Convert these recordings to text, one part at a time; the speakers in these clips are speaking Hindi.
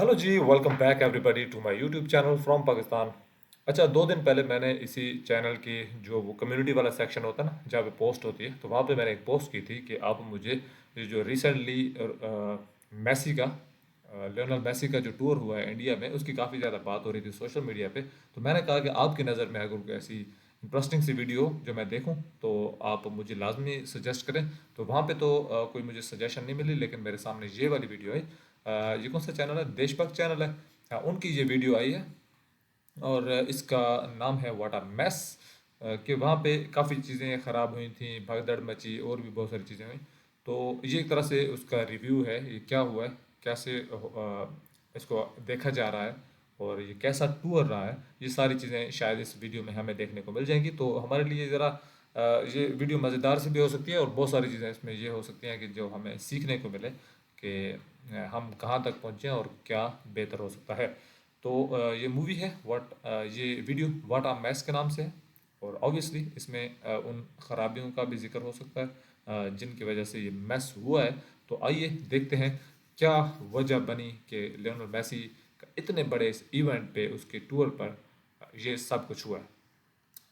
Hello ji, welcome back everybody to my YouTube channel from Pakistan. अच्छा, 2 दिन पहले मैंने इसी चैनल की जो वो कम्युनिटी वाला सेक्शन होता है ना, जहाँ पे पोस्ट होती है, तो वहाँ पे मैंने एक पोस्ट की थी कि आप मुझे ये जो रिसेंटली मैसी का लियोनेल मैसी का जो टूर हुआ है इंडिया में, उसकी काफ़ी ज़्यादा बात हो रही थी सोशल मीडिया पे। तो मैंने कहा कि आपकी नज़र में अगर कोई ऐसी इंटरेस्टिंग सी वीडियो जो मैं देखूं तो आप मुझे लाजमी सजेस्ट करें। तो वहाँ पे तो कोई मुझे सजेशन नहीं मिली, लेकिन मेरे सामने ये वाली वीडियो आई। ये कौन सा चैनल है? देशभक्त चैनल है। हाँ, उनकी ये वीडियो आई है और इसका नाम है व्हाट अ मेस। कि वहाँ पे काफ़ी चीज़ें ख़राब हुई थी, भगदड़ मची और भी बहुत सारी चीज़ें हुई। तो ये एक तरह से उसका रिव्यू है, ये क्या हुआ है, कैसे इसको देखा जा रहा है और ये कैसा टूर रहा है। ये सारी चीज़ें शायद इस वीडियो में हमें देखने को मिल जाएंगी, तो हमारे लिए ज़रा ये वीडियो मज़ेदार से भी हो सकती है और बहुत सारी चीज़ें इसमें ये हो सकती हैं कि जो हमें सीखने को मिले कि हम कहाँ तक पहुँचे और क्या बेहतर हो सकता है। तो ये मूवी है ये वीडियो व्हाट आ मैस के नाम से है और ऑब्वियसली इसमें उन खराबियों का भी जिक्र हो सकता है जिनकी वजह से ये मैस हुआ है। तो आइए देखते हैं क्या वजह बनी कि लियोनेल मैसी का इतने बड़े इस इवेंट पे, उसके टूर पर ये सब कुछ हुआ है।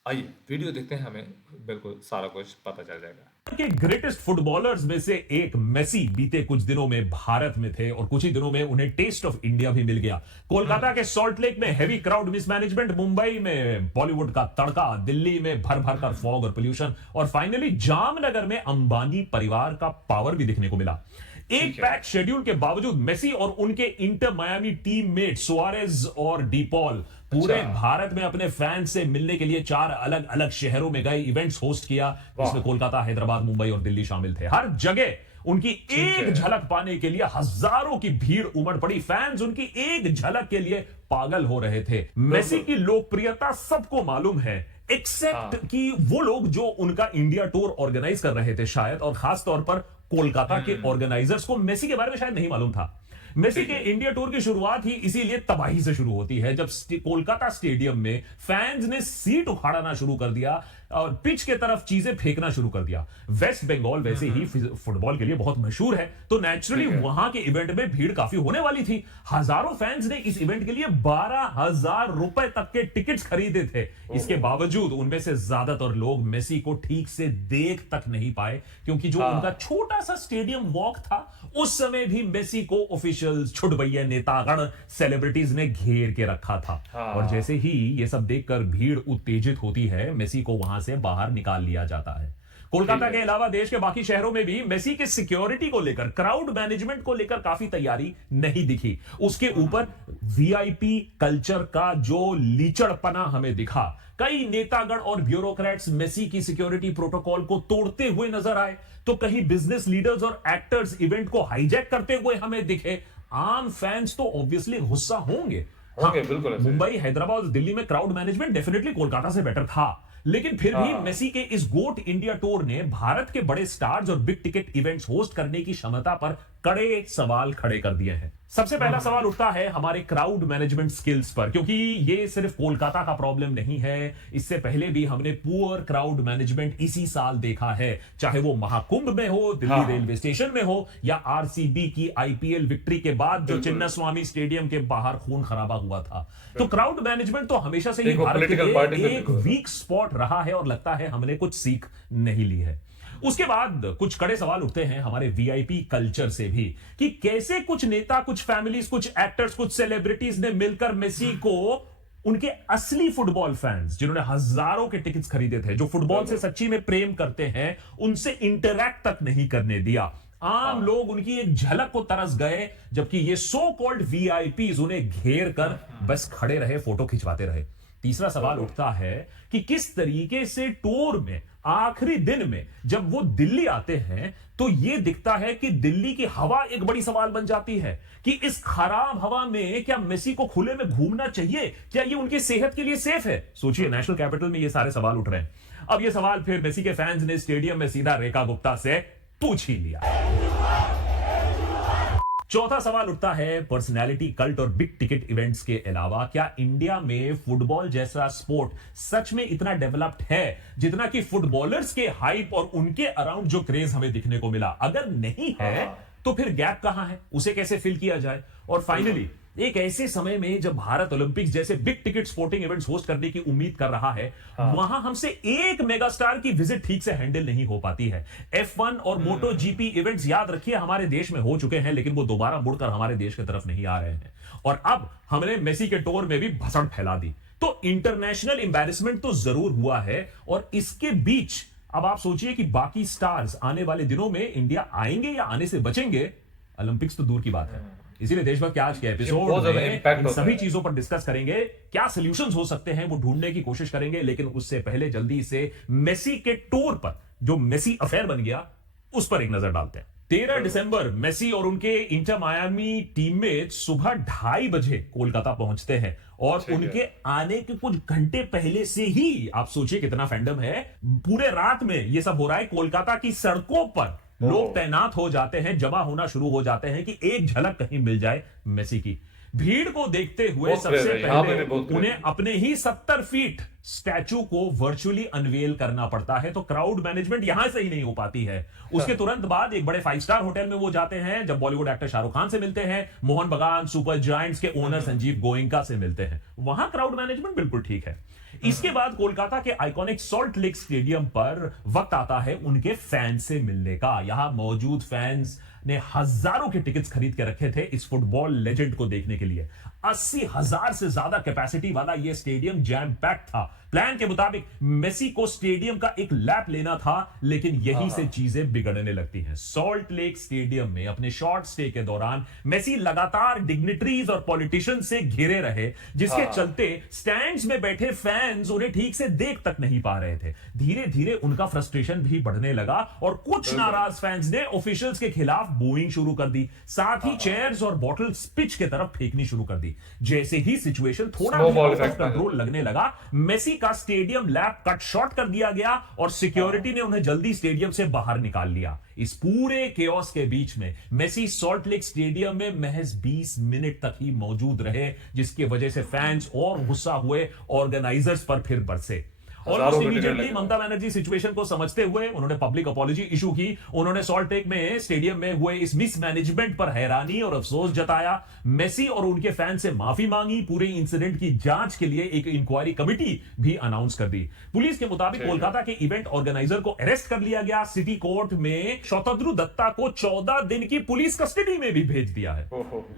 आइए वीडियो देखते हैं, हमें बिल्कुल सारा कुछ पता चल जाएगा। के ग्रेटेस्ट फुटबॉलर्स में से एक मेसी बीते कुछ दिनों में भारत में थे और कुछ ही दिनों में उन्हें टेस्ट ऑफ इंडिया भी मिल गया। कोलकाता के सॉल्ट लेक में हैवी क्राउड मिसमैनेजमेंट, मुंबई में बॉलीवुड का तड़का, दिल्ली में भर भर कर फॉग और पोल्यूशन, और फाइनली जामनगर में अंबानी परिवार का पावर भी दिखने को मिला। एक ठीक है। पैक शेड्यूल के बावजूद मेसी और उनके इंटर मायामी टीममेट सुआरेज और डीपॉल अच्छा। पूरे भारत में अपने फैंस से मिलने के लिए 4 अलग अलग शहरों में गए, इवेंट्स होस्ट किया, जिसमें वाह। कोलकाता, हैदराबाद, मुंबई और दिल्ली शामिल थे। हर जगह उनकी ठीक एक है। झलक पाने के लिए हजारों की भीड़ उमड़ पड़ी। फैंस उनकी एक झलक के लिए पागल हो रहे थे। मेसी बिल्कुल। की लोकप्रियता सबको मालूम है, एक्सेप्ट हाँ। कि वो लोग जो उनका इंडिया टूर ऑर्गेनाइज कर रहे थे शायद, और खास तौर पर कोलकाता के ऑर्गेनाइजर्स को मेसी के बारे में शायद नहीं मालूम था। मेसी ठीक के है। इंडिया टूर की शुरुआत ही इसीलिए तबाही से शुरू होती है, जब कोलकाता स्टेडियम में फैंस ने सीट उखाड़ना शुरू कर दिया और पिच के तरफ चीजें फेंकना शुरू कर दिया। वेस्ट बंगाल वैसे ही फुटबॉल के लिए बहुत मशहूर है, तो नेचुरली ठीक है। वहां के इवेंट में भीड़ काफी होने वाली थी। हजारों फैंस ने इस इवेंट के लिए 12,000 रुपए तक के टिकट्स खरीदे थे। इसके ओहो। बावजूद उनमें से ज्यादातर लोग मेसी को ठीक से देख तक नहीं पाए, क्योंकि जो उनका हाँ। छोटा सा स्टेडियम वॉक था, उस समय भी मेसी को ऑफिशियल्स, छुटभैया, नेतागण, सेलिब्रिटीज ने घेर के रखा था। और हाँ। जैसे ही ये सब देखकर भीड़ उत्तेजित होती है, मेसी को वहां से बाहर निकाल लिया जाता है। ठीक कोलकाता है। के अलावा देश के बाकी शहरों में भी मेसी के सिक्योरिटी को लेकर, क्राउड मैनेजमेंट को लेकर काफी तैयारी नहीं दिखी। उसके ऊपर वीआईपी कल्चर का जो लीचड़पना हमें दिखा। कई नेतागण और ब्यूरोक्रेट्स मेसी की सिक्योरिटी प्रोटोकॉल को तोड़ते हुए नजर आए, तो कहीं बिजनेस लीडर्स और एक्टर्स इवेंट को हाईजैक करते हुए हमें दिखे। आम फैंस तो ऑब्वियसली गुस्सा होंगे। हाँ, होंगे, बिल्कुल ऐसे। मुंबई, हैदराबाद और दिल्ली में क्राउड मैनेजमेंट डेफिनेटली कोलकाता से बेटर था, लेकिन फिर भी हाँ। मेसी के इस गोट इंडिया टूर ने भारत के बड़े स्टार्स और बिग टिकट इवेंट्स होस्ट करने की क्षमता पर कड़े सवाल खड़े कर दिए हैं। सबसे पहला सवाल उठता है हमारे क्राउड मैनेजमेंट स्किल्स पर, क्योंकि ये सिर्फ कोलकाता का प्रॉब्लम नहीं है। इससे पहले भी हमने पुअर क्राउड मैनेजमेंट इसी साल देखा है, चाहे वो महाकुंभ में हो, दिल्ली हाँ। रेलवे स्टेशन में हो, या आरसीबी की आईपीएल विक्ट्री के बाद जो बिल्कुल। चिन्नास्वामी स्टेडियम के बाहर खून खराबा हुआ था। तो क्राउड मैनेजमेंट तो हमेशा से ही एक वो भारत के political party लिए में एक देखो। वीक स्पॉट रहा है, और लगता है हमने कुछ सीख नहीं ली है। उसके बाद कुछ कड़े सवाल उठते हैं हमारे वीआईपी कल्चर से भी, कि कैसे कुछ नेता, कुछ फैमिलीज, कुछ एक्टर्स, कुछ सेलिब्रिटीज ने मिलकर मेसी को उनके असली फुटबॉल फैंस, जिन्होंने हजारों के टिकट्स खरीदे थे, जो फुटबॉल से सच्ची में प्रेम करते हैं, उनसे इंटरैक्ट तक नहीं करने दिया। आम लोग उनकी एक झलक को तरस गए, जबकि ये सो कॉल्ड वीआईपीज उन्हें घेर कर बस खड़े रहे, फोटो खिंचवाते रहे। तीसरा सवाल उठता है कि किस तरीके से टूर में आखिरी दिन में जब वो दिल्ली आते हैं, तो यह दिखता है कि दिल्ली की हवा एक बड़ी सवाल बन जाती है, कि इस खराब हवा में क्या मेसी को खुले में घूमना चाहिए? क्या ये उनकी सेहत के लिए सेफ है? सोचिए, नेशनल कैपिटल में ये सारे सवाल उठ रहे हैं। अब ये सवाल फिर मेसी के फैंस ने स्टेडियम में सीधा रेखा गुप्ता से पूछ ही लिया। चौथा सवाल उठता है पर्सनैलिटी कल्ट और बिग टिकट इवेंट्स के अलावा, क्या इंडिया में फुटबॉल जैसा स्पोर्ट सच में इतना डेवलप्ड है जितना कि फुटबॉलर्स के हाइप और उनके अराउंड जो क्रेज हमें दिखने को मिला? अगर नहीं है तो फिर गैप कहां है, उसे कैसे फिल किया जाए? और फाइनली एक ऐसे समय में जब भारत ओलंपिक्स जैसे big ticket sporting events host करने की उम्मीद कर रहा है, वहां हमसे एक मेगास्टार की विजिट ठीक से हैंडल नहीं हो पाती है। F1 और मोटो जीपी इवेंट्स याद रखिए हमारे देश में हो चुके हैं, लेकिन वो दोबारा मुड़कर हमारे देश की तरफ नहीं आ रहे हैं। और अब हमने मेसी के टूर में भी भसड़ फैला दी, तो इंटरनेशनल एम्बैरेसमेंट तो जरूर हुआ है। और इसके बीच अब आप सोचिए कि बाकी स्टार्स आने वाले दिनों में इंडिया आएंगे या आने से बचेंगे। ओलंपिक्स तो दूर की बात है, इसीलिए देशभक्त के आज के एपिसोड में इन सभी चीजों पर डिस्कस करेंगे, क्या सॉल्यूशंस हो सकते हैं वो ढूंढने की कोशिश करेंगे। लेकिन उससे पहले जल्दी से मेसी के टूर पर, जो मेसी अफेयर बन गया, उस पर एक नजर डालते हैं। 13 दिसंबर मेसी और उनके इंटर मायामी टीममेट सुबह 2:30 बजे कोलकाता पहुंचते हैं और उनके आने के कुछ घंटे पहले से ही आप सोचिए कितना फैंडम है, पूरे रात में यह सब हो रहा है। कोलकाता की सड़कों पर लोग तैनात हो जाते हैं, जमा होना शुरू हो जाते हैं कि एक झलक कहीं मिल जाए मेसी की। भीड़ को देखते हुए सबसे पहले उन्हें अपने ही 70 फीट स्टैचू को वर्चुअली अनवेल करना पड़ता है, तो क्राउड मैनेजमेंट यहां से ही नहीं हो पाती है। उसके तुरंत बाद एक बड़े 5 स्टार होटल में वो जाते हैं, जब बॉलीवुड एक्टर शाहरुख खान से मिलते हैं, मोहन बगान सुपर जायंट्स के ओनर संजीव गोयनका से मिलते हैं। वहां क्राउड मैनेजमेंट बिल्कुल ठीक है। इसके बाद कोलकाता के आइकॉनिक सॉल्ट लेक स्टेडियम पर वक्त आता है उनके फैंस से मिलने का। यहां मौजूद फैंस ने हजारों के टिकट्स खरीद के रखे थे इस फुटबॉल लेजेंड को देखने के लिए। 80,000 से ज्यादा कैपेसिटी वाला यह स्टेडियम जैम पैक्ड था। प्लान के मुताबिक मेसी को स्टेडियम का एक लैप लेना था, लेकिन यहीं से चीजें बिगड़ने लगती हैं। सॉल्ट लेक स्टेडियम में अपने शॉर्ट स्टे के दौरान मेसी लगातार डिग्निटरीज और पॉलिटिशियंस से घिरे रहे, जिसके चलते स्टैंड्स में बैठे फैंस उन्हें ठीक से देख तक नहीं पा रहे थे। धीरे धीरे उनका फ्रस्ट्रेशन भी बढ़ने लगा और कुछ नाराज फैंस ने ऑफिशियल्स के खिलाफ बूइंग शुरू कर दी, साथ ही चेयर्स और बॉटल्स पिच के तरफ फेंकनी शुरू कर दी। जैसे ही सिचुएशन थोड़ा आउट ऑफ कंट्रोल लगने लगा, मेसी का स्टेडियम लैप कट शॉर्ट कर दिया गया और सिक्योरिटी ने उन्हें जल्दी स्टेडियम से बाहर निकाल लिया। इस पूरे केओस के बीच में मेसी सॉल्ट लेक स्टेडियम में महज 20 मिनट तक ही मौजूद रहे, जिसकी वजह से फैंस और गुस्सा हुए, ऑर्गेनाइजर्स पर फिर बरसे। Almost immediately Mamata Banerjee situation को समझते हुए उन्होंने पब्लिक अपॉलॉजी इशू की। उन्होंने सॉल्ट लेक में स्टेडियम में हुए इस मिसमैनेजमेंट पर हैरानी और अफसोस जताया। मेसी और उनके फैन से माफी मांगी। पूरे इंसिडेंट की जांच के लिए एक इंक्वायरी कमिटी भी अनाउंस कर दी। पुलिस के मुताबिक कोलकाता के इवेंट ऑर्गेनाइजर को अरेस्ट कर लिया गया। सिटी कोर्ट में शतद्रु दत्ता को 14 दिन की पुलिस कस्टडी में भी भेज दिया है।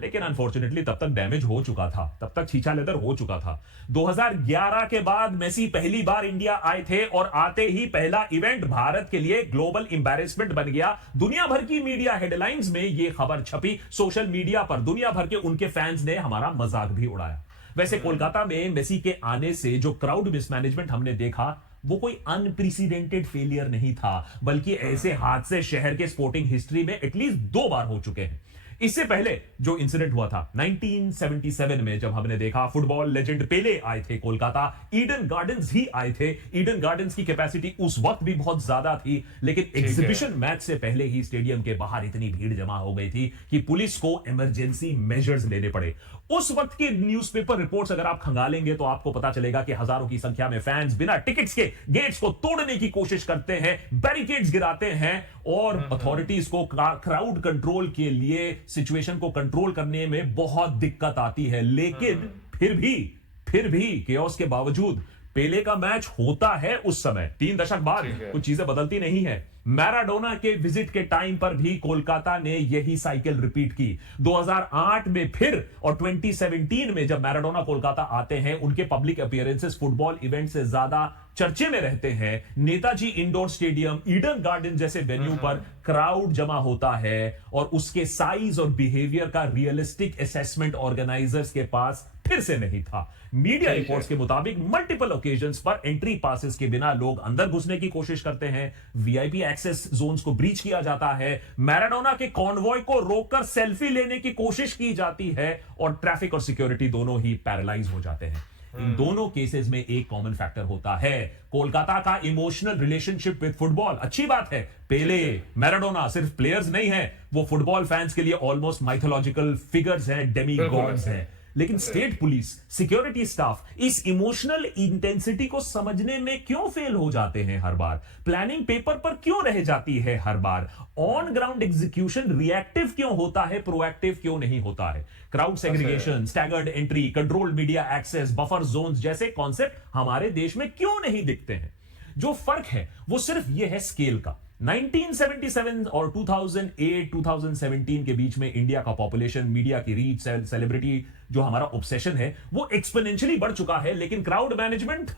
लेकिन अनफॉर्चुनेटली तब तक डैमेज हो चुका था, तब तक छीछा लेदर हो चुका था। 2011 के बाद मेसी पहली बार इंडिया आए थे और आते ही पहला इवेंट भारत के लिए ग्लोबल एम्बैरेसमेंट बन गया। दुनिया भर की मीडिया हेडलाइंस में यह खबर छपी। सोशल मीडिया पर दुनिया भर के उनके फैंस ने हमारा मजाक भी उड़ाया। वैसे कोलकाता में मेसी के आने से जो क्राउड मिसमैनेजमेंट हमने देखा, वो कोई अनप्रेसिडेंटेड फेलियर नहीं था, बल्कि ऐसे हादसे शहर के स्पोर्टिंग हिस्ट्री में एटलीस्ट 2 बार हो चुके हैं। इससे पहले जो इंसिडेंट हुआ था 1977 में, जब हमने देखा फुटबॉल लेजेंड पेले आए थे कोलकाता, ईडन गार्डन्स ही आए थे। ईडन गार्डन्स की कैपेसिटी उस वक्त भी बहुत ज्यादा थी, लेकिन एग्जीबिशन मैच से पहले ही स्टेडियम के बाहर इतनी भीड़ जमा हो गई थी कि पुलिस को इमरजेंसी मेजर्स लेने पड़े। उस वक्त की न्यूज़पेपर रिपोर्ट्स अगर आप खंगालेंगे तो आपको पता चलेगा कि हजारों की संख्या में फैंस बिना टिकट्स के गेट्स को तोड़ने की कोशिश करते हैं, बैरिकेड्स गिराते हैं और अथॉरिटीज को क्राउड कंट्रोल के लिए सिचुएशन को कंट्रोल करने में बहुत दिक्कत आती है। लेकिन फिर भी केओस के बावजूद पेले का मैच होता है। उस समय 3 दशक बाद कुछ चीजें बदलती नहीं है। मैराडोना के विजिट के टाइम पर भी कोलकाता ने यही साइकिल रिपीट की। 2008 में फिर और 2017 में जब मैराडोना कोलकाता आते हैं, उनके पब्लिक अपीयरेंसेस फुटबॉल इवेंट से ज्यादा चर्चे में रहते हैं। Netaji indoor stadium, Eden garden जैसे वेन्यू पर क्राउड जमा होता है और उसके साइज और बिहेवियर का रियलिस्टिक असेसमेंट ऑर्गेनाइजर्स के पास फिर से नहीं था। मीडिया रिपोर्ट्स के मुताबिक मल्टीपल ओकेजन्स पर एंट्री पासेस के बिना लोग अंदर घुसने की कोशिश करते हैं। वीआईपी एक्सेस जोन्स को ब्रीच किया जाता है। मैराडोना के कॉन्वॉय को रोककर सेल्फी लेने की कोशिश की जाती है और ट्रैफिक और सिक्योरिटी दोनों ही पैरालाइज हो जाते हैं। इन दोनों केसेस में एक कॉमन फैक्टर होता है, कोलकाता का इमोशनल रिलेशनशिप विद फुटबॉल। अच्छी बात है, पेले, मैराडोना सिर्फ प्लेयर्स नहीं है, वो फुटबॉल फैंस के लिए ऑलमोस्ट माइथोलॉजिकल फिगर्स हैं, डेमी गॉड्स हैं। लेकिन स्टेट पुलिस, सिक्योरिटी स्टाफ इस इमोशनल इंटेंसिटी को समझने में क्यों फेल हो जाते हैं हर बार? प्लानिंग पेपर पर क्यों रह जाती है हर बार? ऑन ग्राउंड एग्जीक्यूशन रिएक्टिव क्यों होता है, प्रोएक्टिव क्यों नहीं होता है? Crowd segregation, staggered entry, controlled media access, buffer zones जैसे कॉन्सेप्ट हमारे देश में क्यों नहीं दिखते हैं? जो फर्क है वो सिर्फ ये है स्केल का। 1977 और 2008-2017 के बीच में इंडिया का पॉपुलेशन, मीडिया की रीच, सेलिब्रिटी जो हमारा ऑब्सेशन है वो एक्सपोनेंशियली बढ़ चुका है, लेकिन क्राउड मैनेजमेंट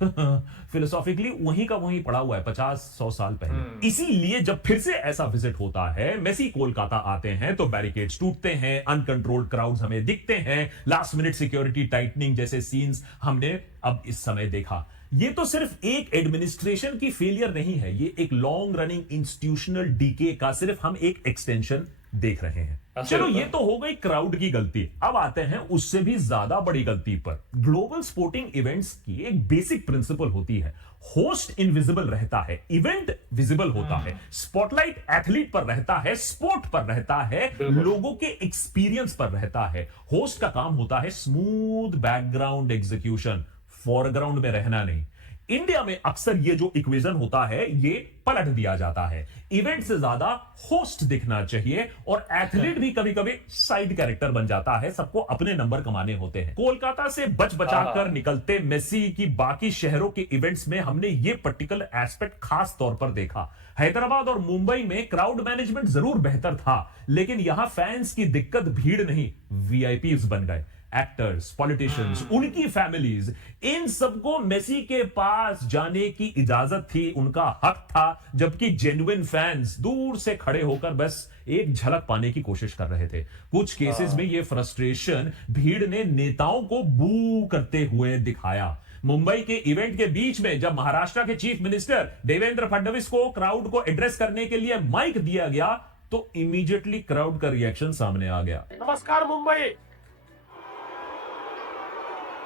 फिलोसॉफिकली वहीं का वहीं पड़ा हुआ है 50-100 साल पहले। इसीलिए जब फिर से ऐसा विजिट होता है, मेसी कोलकाता आते हैं तो बैरिकेड्स टूटते हैं, अनकंट्रोल्ड क्राउड्स हमें दिखते हैं, लास्ट मिनट सिक्योरिटी टाइटनिंग जैसे सीन्स हमने अब इस समय देखा। ये तो सिर्फ एक एडमिनिस्ट्रेशन की फेलियर नहीं है, ये एक लॉन्ग रनिंग इंस्टीट्यूशनल डीके का सिर्फ हम एक एक्सटेंशन देख रहे हैं। चलो ये तो हो गई क्राउड की गलती। अब आते हैं उससे भी ज्यादा बड़ी गलती पर। ग्लोबल स्पोर्टिंग इवेंट्स की एक बेसिक प्रिंसिपल होती है, होस्ट इनविजिबल रहता है, इवेंट विजिबल होता है, स्पॉटलाइट एथलीट पर रहता है, स्पोर्ट पर रहता है, लोगों के एक्सपीरियंस पर रहता है। होस्ट का काम होता है स्मूथ बैकग्राउंड एग्जीक्यूशन, फॉरग्राउंड में रहना नहीं। इंडिया में अक्सर ये जो इक्वेशन होता है ये पलट दिया जाता है, इवेंट से ज्यादा होस्ट दिखना चाहिए और एथलीट भी कभी कभी साइड कैरेक्टर बन जाता है, सबको अपने नंबर कमाने होते हैं। कोलकाता से बच बचाकर निकलते मेसी की बाकी शहरों के इवेंट्स में हमने ये पर्टिकुलर एस्पेक्ट खास तौर पर देखा। हैदराबाद और मुंबई में क्राउड मैनेजमेंट जरूर बेहतर था, लेकिन यहां फैंस की दिक्कत भीड़ नहीं, वीआईपीज बन गए। एक्टर्स, पॉलिटिशियंस, उनकी फैमिलीज, इन सबको मेसी के पास जाने की इजाजत थी, उनका हक था, जबकि जेन्युइन फैंस दूर से खड़े होकर बस एक झलक पाने की कोशिश कर रहे थे। कुछ केसेस में ये फ्रस्ट्रेशन भीड़ ने नेताओं को बू करते हुए दिखाया। मुंबई के इवेंट के बीच में जब महाराष्ट्र के चीफ मिनिस्टर देवेंद्र फडणवीस को क्राउड को एड्रेस करने के लिए माइक दिया गया तो इमीडिएटली क्राउड का रिएक्शन सामने आ गया। नमस्कार मुंबई।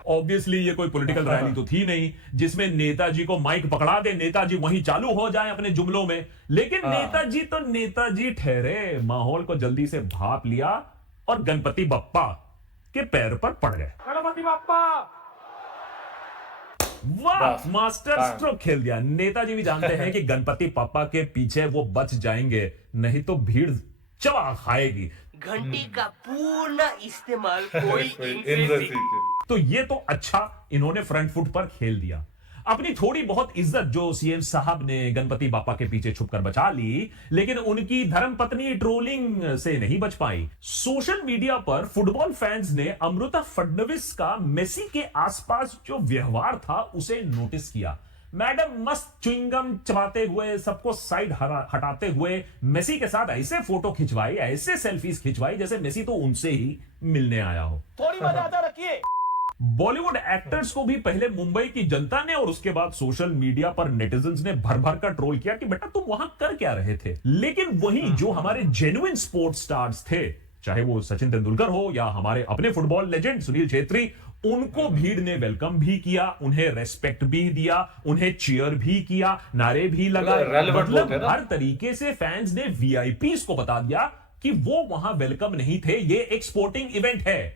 ऑब्वियसली ये कोई पॉलिटिकल रैली तो थी नहीं जिसमें नेताजी को माइक पकड़ा दे, नेताजी वहीं चालू हो जाए अपने जुमलों में, लेकिन नेताजी तो नेताजी ठहरे, माहौल को जल्दी से भाप लिया और गणपति बप्पा के पैर पर पड़ गए। गणपति बाप्पा। वाह, मास्टर स्ट्रोक खेल दिया। नेताजी भी जानते हैं कि गणपति पापा के पीछे वो बच जाएंगे, नहीं तो भीड़ चबा खाएगी। घंटी का पूर्ण इस्तेमाल कोई इनसे सीखे। तो ये तो अच्छा इन्होंने फ्रंट फुट पर खेल दिया। अपनी थोड़ी बहुत इज्जत जो सीएम साहब ने गणपति बापा के पीछे छुपकर बचा ली, लेकिन उनकी धर्मपत्नी ट्रोलिंग से नहीं बच पाई। सोशल मीडिया पर फुटबॉल फैंस ने अमृता फडणवीस का मेसी के आसपास जो व्यवहार था उसे नोटिस किया। मैडम मस्त च्युइंगम चबाते हुए, सबको साइड हटाते हुए मेसी के साथ ऐसे फोटो खिंचवाई, ऐसे सेल्फीज खिंचवाई जैसे मेसी तो उनसे ही मिलने आया हो। थोड़ी मर्यादा रखिए। बॉलीवुड एक्टर्स को भी पहले मुंबई की जनता ने और उसके बाद सोशल मीडिया पर नेटिजन्स ने भर भर कर ट्रोल किया कि बेटा तुम वहां कर क्या रहे थे। लेकिन वहीं जो हमारे जेन्युइन स्पोर्ट्स स्टार्स थे, चाहे वो सचिन तेंदुलकर हो या हमारे अपने फुटबॉल लेजेंड सुनील छेत्री, उनको भीड़ ने वेलकम भी किया, उन्हें रेस्पेक्ट भी दिया, उन्हें चीयर भी किया, नारे भी लगाए। मतलब हर तरीके से फैंस ने वीआईपीज को बता दिया कि वो वहां वेलकम नहीं थे, ये एक स्पोर्टिंग इवेंट है।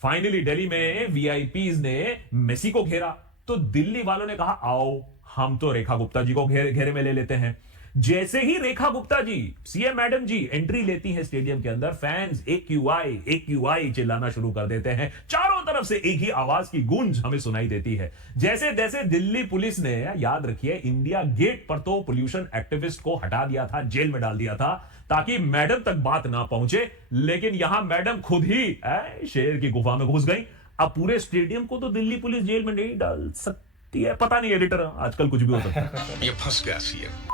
फाइनली दिल्ली में वीआईपीज ने मेसी को घेरा तो दिल्ली वालों ने कहा आओ हम तो रेखा गुप्ता जी को घेरे में ले लेते हैं। जैसे ही रेखा गुप्ता जी, सीएम मैडम जी एंट्री लेती हैं स्टेडियम के अंदर, फैंस AQI चिल्लाना शुरू कर देते हैं। चारों तरफ से एक ही आवाज की गूंज हमें सुनाई देती है। जैसे जैसे दिल्ली पुलिस ने, याद रखिए, इंडिया गेट पर तो पोल्यूशन एक्टिविस्ट को हटा दिया था, जेल में डाल दिया था ताकि मैडम तक बात ना पहुंचे, लेकिन यहां मैडम खुद ही शेर की गुफा में घुस गई। अब पूरे स्टेडियम को तो दिल्ली पुलिस जेल में नहीं डाल सकती है, पता नहीं एडिटर, आजकल कुछ भी हो सकता है। ये फंस गया सीएम।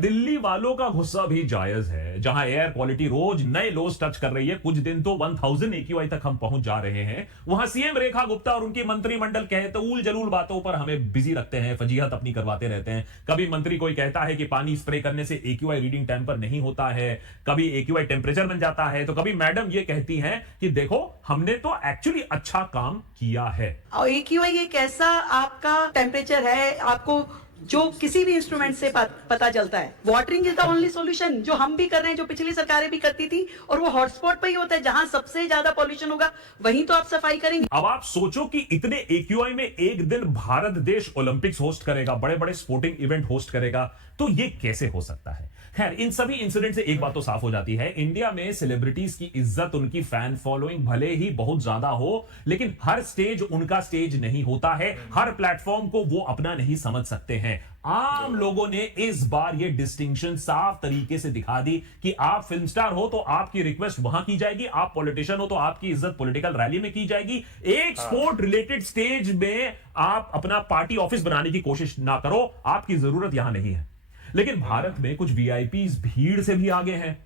दिल्ली वालों का गुस्सा भी जायज है। जहां एयर क्वालिटी रोज नए लोज टच कर रही है, कुछ दिन तो 1000 AQI तक हम पहुंच जा रहे हैं, वहां सीएम रेखा गुप्ता और उनकी मंत्रिमंडल कहते उल जलूल बातों पर हमें बिजी रखते हैं, फजीहत अपनी करवाते रहते हैं। कभी मंत्री कोई कहता है कि पानी स्प्रे करने से AQI रीडिंग टेम्पर नहीं होता है, कभी AQI टेम्परेचर बन जाता है, तो कभी मैडम ये कहती हैं कि देखो हमने तो एक्चुअली अच्छा काम किया है। और AQI एक ऐसा आपका टेम्परेचर है, आपको जो किसी भी इंस्ट्रूमेंट से पता चलता है। Watering is the only solution, जो हम भी कर रहे हैं, जो पिछली सरकारें भी करती थी, और वो हॉटस्पॉट पे ही होता है, जहां सबसे ज्यादा पॉल्यूशन होगा वहीं तो आप सफाई करेंगे। अब आप सोचो कि इतने AQI में एक दिन भारत देश ओलंपिक्स होस्ट करेगा, बड़े बड़े स्पोर्टिंग इवेंट होस्ट करेगा, तो ये कैसे हो सकता है? खैर, इन सभी इंसिडेंट से एक बात तो साफ हो जाती है, इंडिया में सेलिब्रिटीज की इज्जत, उनकी फैन फॉलोइंग भले ही बहुत ज्यादा हो, लेकिन हर स्टेज उनका स्टेज नहीं होता है, हर प्लेटफॉर्म को वो अपना नहीं समझ सकते हैं। आम लोगों ने इस बार ये डिस्टिंक्शन साफ तरीके से दिखा दी कि आप फिल्म स्टार हो तो आपकी रिक्वेस्ट वहां की जाएगी, आप पॉलिटिशियन हो तो आपकी इज्जत पॉलिटिकल रैली में की जाएगी, एक स्पोर्ट रिलेटेड स्टेज में आप अपना पार्टी ऑफिस बनाने की कोशिश ना करो, आपकी जरूरत यहां नहीं है। लेकिन भारत में कुछ वीआईपीज भीड़ से भी आगे हैं,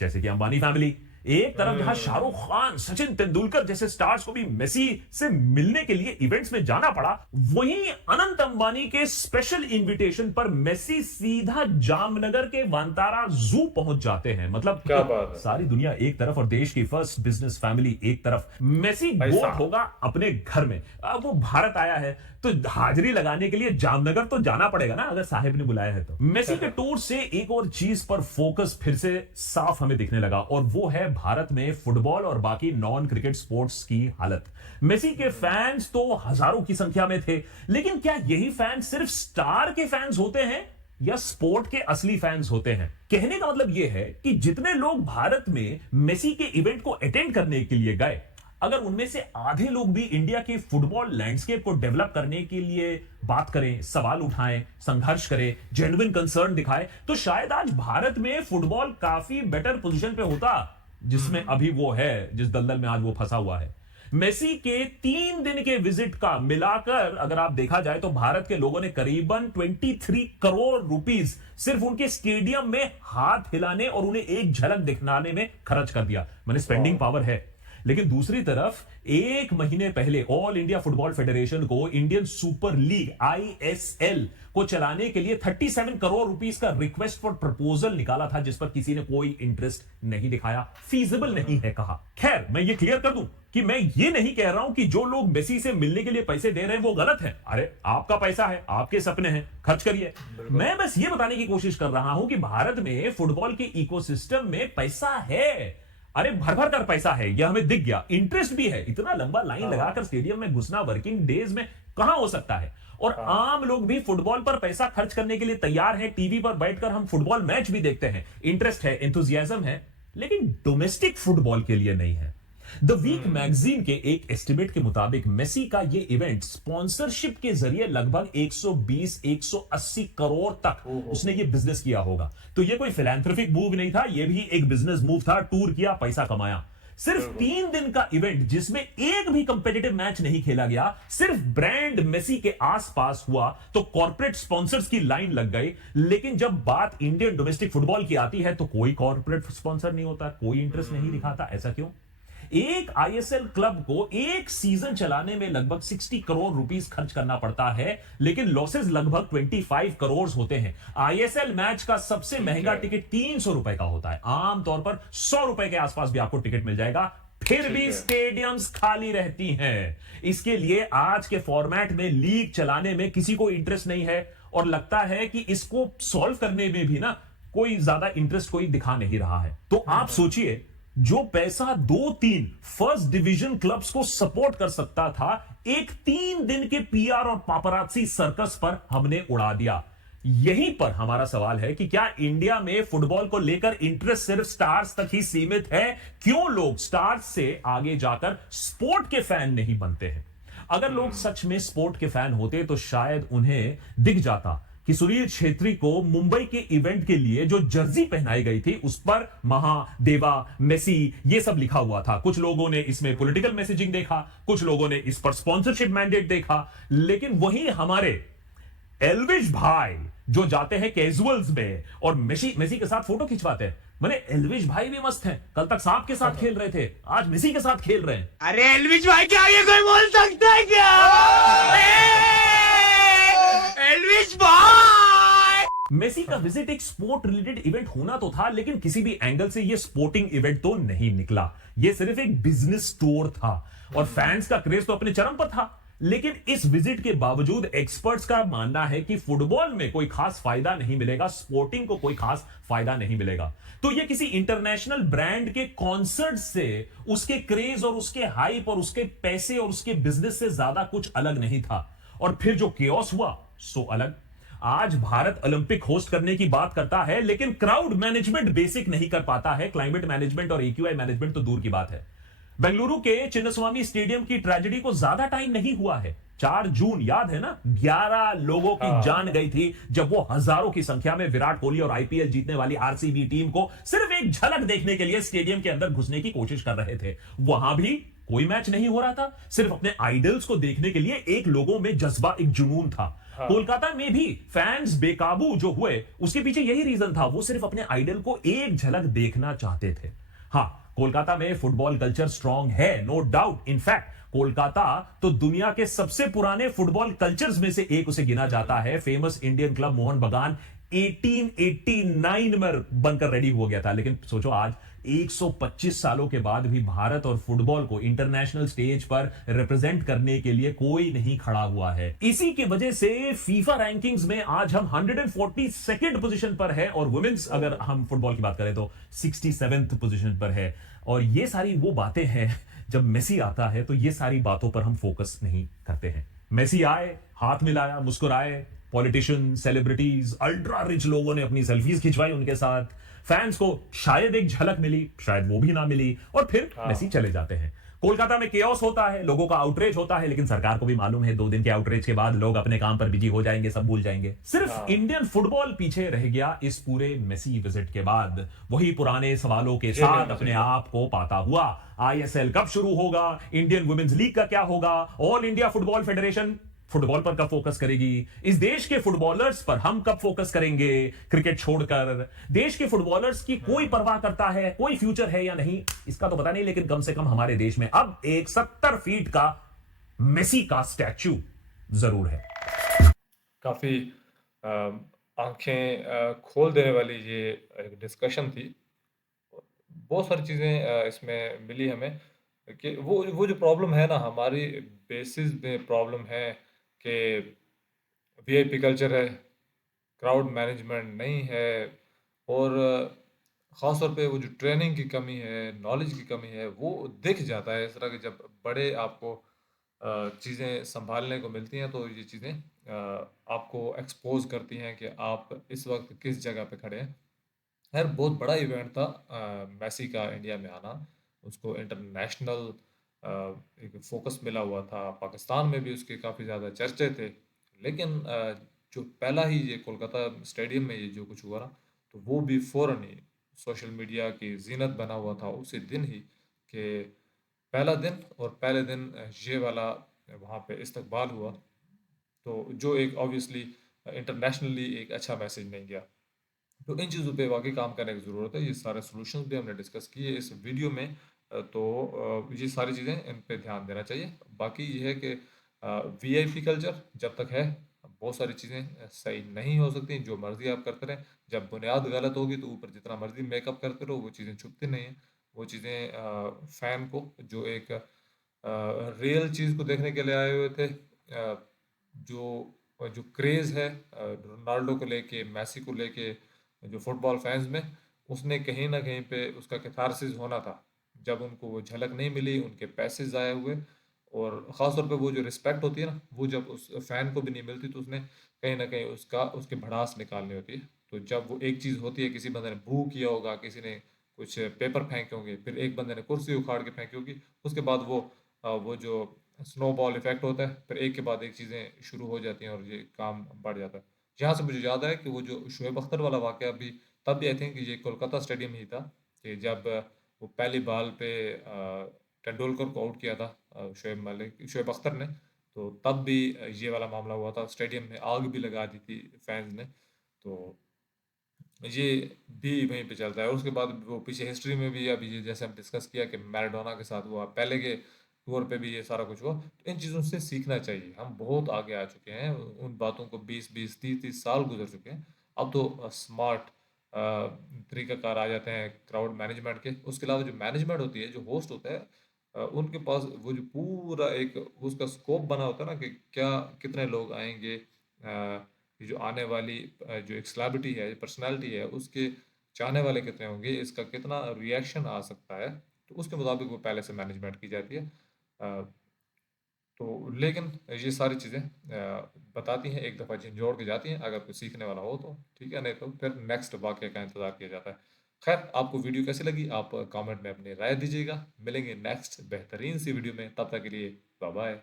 जैसे कि अंबानी फैमिली। एक तरफ जहां शाहरुख खान, सचिन तेंदुलकर जैसे स्टार्स को भी मेसी से मिलने के लिए इवेंट्स में जाना पड़ा, वहीं अनंत अंबानी के स्पेशल इनविटेशन पर मेसी सीधा जामनगर के वांतारा जू पहुंच जाते हैं। मतलब क्या बात है। सारी दुनिया एक तरफ और देश की फर्स्ट बिजनेस फैमिली एक तरफ। मेसी बोर होगा अपने घर में, अब वो भारत आया है तो हाजिरी लगाने के लिए जामनगर तो जाना पड़ेगा ना, अगर साहिब ने बुलाया है तो। मेसी के टूर से एक और चीज पर फोकस फिर से साफ हमें दिखने लगा, और वो है भारत में फुटबॉल और बाकी नॉन क्रिकेट स्पोर्ट्स की हालत। मेसी के फैंस तो हजारों की संख्या में थे, लेकिन क्या यही फैंस सिर्फ स्टार के फैंस होते हैं या स्पोर्ट के असली फैंस होते हैं? कहने का मतलब यह है कि जितने लोग भारत में मेसी के इवेंट को अटेंड करने के लिए गए, अगर उनमें से आधे लोग भी इंडिया के फुटबॉल लैंडस्केप को डेवलप करने के लिए बात करें, सवाल उठाएं, संघर्ष करें, जेन्युइन कंसर्न दिखाएं, तो शायद आज भारत में फुटबॉल काफी बेटर पोजीशन पे होता जिसमें अभी वो है, जिस दलदल में आज वो फंसा हुआ है। मेसी के 3 दिन के विजिट का मिलाकर अगर आप देखा जाए तो भारत के लोगों ने करीबन 23 करोड़ रुपीस सिर्फ उनके स्टेडियम में हाथ हिलाने और उन्हें एक झलक दिखलाने में खर्च कर दिया। मैंने स्पेंडिंग पावर है। लेकिन दूसरी तरफ एक महीने पहले ऑल इंडिया फुटबॉल फेडरेशन को इंडियन सुपर लीग ISL को चलाने के लिए 37 करोड़ रुपीस का रिक्वेस्ट फॉर प्रपोजल निकाला था, जिस पर किसी ने कोई इंटरेस्ट नहीं दिखाया, फीजिबल नहीं है कहा। खैर, मैं ये क्लियर कर दूं कि मैं ये नहीं कह रहा हूं कि जो लोग मेसी से मिलने के लिए पैसे दे रहे हैं वो गलत है। अरे, आपका पैसा है, आपके सपने हैं, खर्च करिए। मैं बस ये बताने की कोशिश कर रहा हूं कि भारत में फुटबॉल के इकोसिस्टम में पैसा है। अरे, भर भर कर पैसा है, यह हमें दिख गया। इंटरेस्ट भी है। इतना लंबा लाइन लगाकर स्टेडियम में घुसना वर्किंग डेज में कहां हो सकता है? और आम लोग भी फुटबॉल पर पैसा खर्च करने के लिए तैयार हैं। टीवी पर बैठकर हम फुटबॉल मैच भी देखते हैं, इंटरेस्ट है, एंथुसियाज्म है, लेकिन डोमेस्टिक फुटबॉल के लिए नहीं है। द वीक मैगजीन के एक एस्टिमेट के मुताबिक मेसी का ये इवेंट स्पॉन्सरशिप के जरिए लगभग 120-180 करोड़ तक उसने ये बिजनेस किया होगा। तो ये कोई फिलैंथ्रोपिक मूव नहीं था, ये भी एक बिजनेस मूव था। टूर किया, पैसा कमाया। सिर्फ 3 दिन का इवेंट जिसमें एक भी कंपेटिटिव मैच नहीं खेला गया, सिर्फ ब्रांड मेसी के आसपास हुआ, तो कॉर्पोरेट स्पॉन्सर्स की लाइन लग गई। लेकिन जब बात इंडियन डोमेस्टिक फुटबॉल की आती है तो कोई कॉर्पोरेट स्पॉन्सर नहीं होता, कोई इंटरेस्ट नहीं दिखाता। ऐसा क्यों? एक ISL क्लब को एक सीजन चलाने में लगभग 60 करोड़ रुपीस खर्च करना पड़ता है, लेकिन लॉसेस लगभग 25 करोड़ होते हैं। ISL मैच का सबसे महंगा टिकट 300 रुपए का होता है। आमतौर पर 100 रुपए के आसपास भी आपको टिकट मिल जाएगा, फिर भी स्टेडियम्स खाली रहती हैं। इसके लिए आज के फॉर्मेट में लीग चलाने में किसी को इंटरेस्ट नहीं है, और लगता है कि इसको सॉल्व करने में भी ना कोई ज्यादा इंटरेस्ट कोई दिखा नहीं रहा है। तो आप सोचिए, जो पैसा 2-3 फर्स्ट डिवीजन क्लब्स को सपोर्ट कर सकता था, एक 3 दिन के PR और पापरात्सी सर्कस पर हमने उड़ा दिया। यहीं पर हमारा सवाल है कि क्या इंडिया में फुटबॉल को लेकर इंटरेस्ट सिर्फ स्टार्स तक ही सीमित है? क्यों लोग स्टार्स से आगे जाकर स्पोर्ट के फैन नहीं बनते हैं? अगर लोग सच में स्पोर्ट के फैन होते तो शायद उन्हें दिख जाता कि सुनील छेत्री को मुंबई के इवेंट के लिए जो जर्सी पहनाई गई थी उस पर महादेवा, मेसी ये सब लिखा हुआ था। कुछ लोगों ने इसमें पॉलिटिकल मैसेजिंग देखा, कुछ लोगों ने इस पर स्पॉन्सरशिप मैंडेट देखा, लेकिन वहीं हमारे एल्विश भाई जो जाते हैं कैजुअल्स में और मेसी के साथ फोटो खिंचवाते हैं। मैंने एल्विश भाई भी मस्त हैं, कल तक सांप के साथ खेल रहे थे, आज मेसी के साथ खेल रहे हैं। अरे एल्विश भाई के आगे कोई बोल सकता है क्या? एल्विश भाई! मेसी का विजिट एक स्पोर्ट रिलेटेड इवेंट होना तो था, लेकिन किसी भी एंगल से यह स्पोर्टिंग इवेंट तो नहीं निकला। यह सिर्फ एक बिजनेस टूर था और फैंस का क्रेज तो अपने चरम पर था। लेकिन इस विजिट के बावजूद एक्सपर्ट्स का मानना है कि फुटबॉल में कोई खास फायदा नहीं मिलेगा, स्पोर्टिंग को कोई खास फायदा नहीं मिलेगा। तो यह किसी इंटरनेशनल ब्रांड के कॉन्सर्ट से, उसके क्रेज और उसके हाइप और उसके पैसे और उसके बिजनेस से ज्यादा कुछ अलग नहीं था। और फिर जो केओस हुआ सो अलग। आज भारत ओलंपिक होस्ट करने की बात करता है, लेकिन क्राउड मैनेजमेंट बेसिक नहीं कर पाता है। क्लाइमेट मैनेजमेंट और एक्यूआई मैनेजमेंट तो दूर की बात है। बेंगलुरु के चिन्नस्वामी स्टेडियम की ट्रेजेडी को ज्यादा टाइम नहीं हुआ है। 4 जून याद है ना, 11 लोगों की जान गई थी जब वो हजारों की संख्या में विराट कोहली और आईपीएल जीतने वाली आरसीबी टीम को सिर्फ एक झलक देखने के लिए स्टेडियम के अंदर घुसने की कोशिश कर रहे थे। वहां भी कोई मैच नहीं हो रहा था, सिर्फ अपने आइडल्स को देखने के लिए एक लोगों में जज्बा, एक जुनून था। कोलकाता में भी फैंस बेकाबू जो हुए, उसके पीछे यही रीजन था, वो सिर्फ अपने आइडल को एक झलक देखना चाहते थे। हाँ, कोलकाता में फुटबॉल कल्चर स्ट्रांग है, नो डाउट। इनफैक्ट कोलकाता तो दुनिया के सबसे पुराने फुटबॉल कल्चर्स में से एक उसे गिना जाता है। फेमस इंडियन क्लब मोहन बगान 1889 में बनकर रेडी हो गया था। लेकिन सोचो, आज 125 सालों के बाद भी भारत और फुटबॉल को इंटरनेशनल स्टेज पर रिप्रेजेंट करने के लिए कोई नहीं खड़ा हुआ है। इसी की वजह से फीफा रैंकिंग्स में आज हम 142nd पोजीशन पर है, और वुमेन्स अगर हम फुटबॉल की बात करें तो 67th पोजीशन पर है। और ये सारी वो बातें हैं, जब मेसी आता है तो ये सारी बातों पर हम फोकस नहीं करते हैं। मेसी आए, हाथ मिलाया, मुस्कुराए, पॉलिटिशियन, सेलिब्रिटीज, अल्ट्रा रिच लोगों ने अपनी सेल्फीज खिंचवाई उनके साथ। फैंस को शायद एक झलक मिली, शायद वो भी ना मिली, और फिर मेसी चले जाते हैं। कोलकाता में केओस होता है, लोगों का आउटरीच होता है, लेकिन सरकार को भी मालूम है 2 दिन के आउटरीच के बाद लोग अपने काम पर बिजी हो जाएंगे, सब भूल जाएंगे। सिर्फ इंडियन फुटबॉल पीछे रह गया इस पूरे मेसी विजिट के बाद, वही पुराने सवालों के साथ अपने आप को पाता हुआ। आईएसएल कब शुरू होगा, इंडियन वुमेन्स लीग का क्या होगा, all India football federation football पर कब फोकस करेगी, इस देश के फुटबॉलर्स पर हम कब फोकस करेंगे, क्रिकेट छोड़कर देश के फुटबॉलर्स की कोई परवाह करता है, कोई फ्यूचर है या नहीं, इसका तो पता नहीं। लेकिन कम से कम हमारे देश में अब एक 70 फीट का मेसी का स्टैच्यू जरूर है। काफ़ी आंखें खोल देने वाली ये एक डिस्कशन थी। बहुत सारी चीज़ें इसमें मिली हमें कि वो जो प्रॉब्लम है ना, हमारी बेसिस में प्रॉब्लम है कि वीआईपी कल्चर है, क्राउड मैनेजमेंट नहीं है, और ख़ास तौर पे वो जो ट्रेनिंग की कमी है, नॉलेज की कमी है, वो दिख जाता है। इस तरह के जब बड़े आपको चीज़ें संभालने को मिलती हैं, तो ये चीज़ें आपको एक्सपोज करती हैं कि आप इस वक्त किस जगह पे खड़े हैं। खैर, बहुत बड़ा इवेंट था मेसी का इंडिया में आना। उसको इंटरनेशनल एक फोकस मिला हुआ था, पाकिस्तान में भी उसके काफ़ी ज़्यादा चर्चे थे। लेकिन जो पहला ही ये कोलकाता स्टेडियम में ये जो कुछ हुआ ना, तो वो भी फ़ौरन ही सोशल मीडिया की ज़ीनत बना हुआ था उसी दिन ही, कि पहला दिन और पहले दिन ये वाला वहाँ पे इस्तकबाल हुआ, तो जो एक ऑब्वियसली इंटरनेशनली एक अच्छा मैसेज नहीं गया। तो इन चीज़ों पे वाकई काम करने की ज़रूरत है। ये सारे सॉल्यूशंस भी हमने डिस्कस किए इस वीडियो में। तो ये सारी चीज़ें इन पे ध्यान देना चाहिए। बाकी ये है कि वीआईपी कल्चर जब तक है, बहुत सारी चीज़ें सही नहीं हो सकती। जो मर्ज़ी आप करते रहें, जब बुनियाद गलत होगी तो ऊपर जितना मर्ज़ी मेकअप करते रहो, वो चीज़ें छुपती नहीं हैं। वो चीज़ें फ़ैन को, जो एक रियल चीज़ को देखने के लिए आए हुए थे, जो जो क्रेज़ है रोनाल्डो को लेके, मेसी को लेके, जो फुटबॉल फैंस में, उसने कहीं ना कहीं पे उसका कैथारसिस होना था। जब उनको वो झलक नहीं मिली, उनके पैसे ज़ाया हुए, और ख़ास तौर पे वो जो रिस्पेक्ट होती है ना, वो जब उस फ़ैन को भी नहीं मिलती, तो उसने कहीं ना कहीं उसकी भड़ास निकालनी होती है। तो जब वो एक चीज़ होती है, किसी बंदे ने बू किया होगा, किसी ने कुछ पेपर फेंके होंगे, फिर एक बंदे ने कुर्सी उखाड़ के फेंकी होगी, उसके बाद वो जो स्नोबॉल इफेक्ट होता है, फिर एक के बाद एक चीज़ें शुरू हो जाती हैं और ये काम बढ़ जाता है। यहाँ से मुझे याद है कि वो जो शुएब अख्तर वाला वाक़या भी, तब भी आई थिंक ये कोलकाता स्टेडियम ही था, कि जब वो पहली बॉल पे तेंदुलकर को आउट किया था शुएब अख्तर ने, तो तब भी ये वाला मामला हुआ था। स्टेडियम में आग भी लगा दी थी फैंस ने। तो ये भी वहीं पे चलता है। और उसके बाद वो पीछे हिस्ट्री में भी, अभी ये जैसे हम डिस्कस किया कि मैराडोना के साथ हुआ, पहले के टूर पे भी ये सारा कुछ हुआ। तो इन चीज़ों से सीखना चाहिए। हम बहुत आगे आ चुके हैं, उन बातों को 20-20, 30-30 साल गुजर चुके हैं। अब तो स्मार्ट तरीक़ाकार आ जाते हैं क्राउड मैनेजमेंट के। उसके अलावा जो मैनेजमेंट होती है, जो होस्ट होता है, उनके पास वो जो पूरा एक उसका स्कोप बना होता है ना कि क्या कितने लोग आएंगे, ये जो आने वाली जो एक सेलिब्रिटी है, पर्सनालिटी है, उसके चाहने वाले कितने होंगे, इसका कितना रिएक्शन आ सकता है, तो उसके मुताबिक वो पहले से मैनेजमेंट की जाती है। तो लेकिन ये सारी चीज़ें बताती हैं, एक दफ़ा झंझोड़ के जाती हैं। अगर कोई सीखने वाला हो तो ठीक है, नहीं तो फिर नेक्स्ट वाक़ये का इंतज़ार किया जाता है। खैर, आपको वीडियो कैसी लगी आप कमेंट में अपनी राय दीजिएगा। मिलेंगे नेक्स्ट बेहतरीन सी वीडियो में, तब तक के लिए बाय बाय।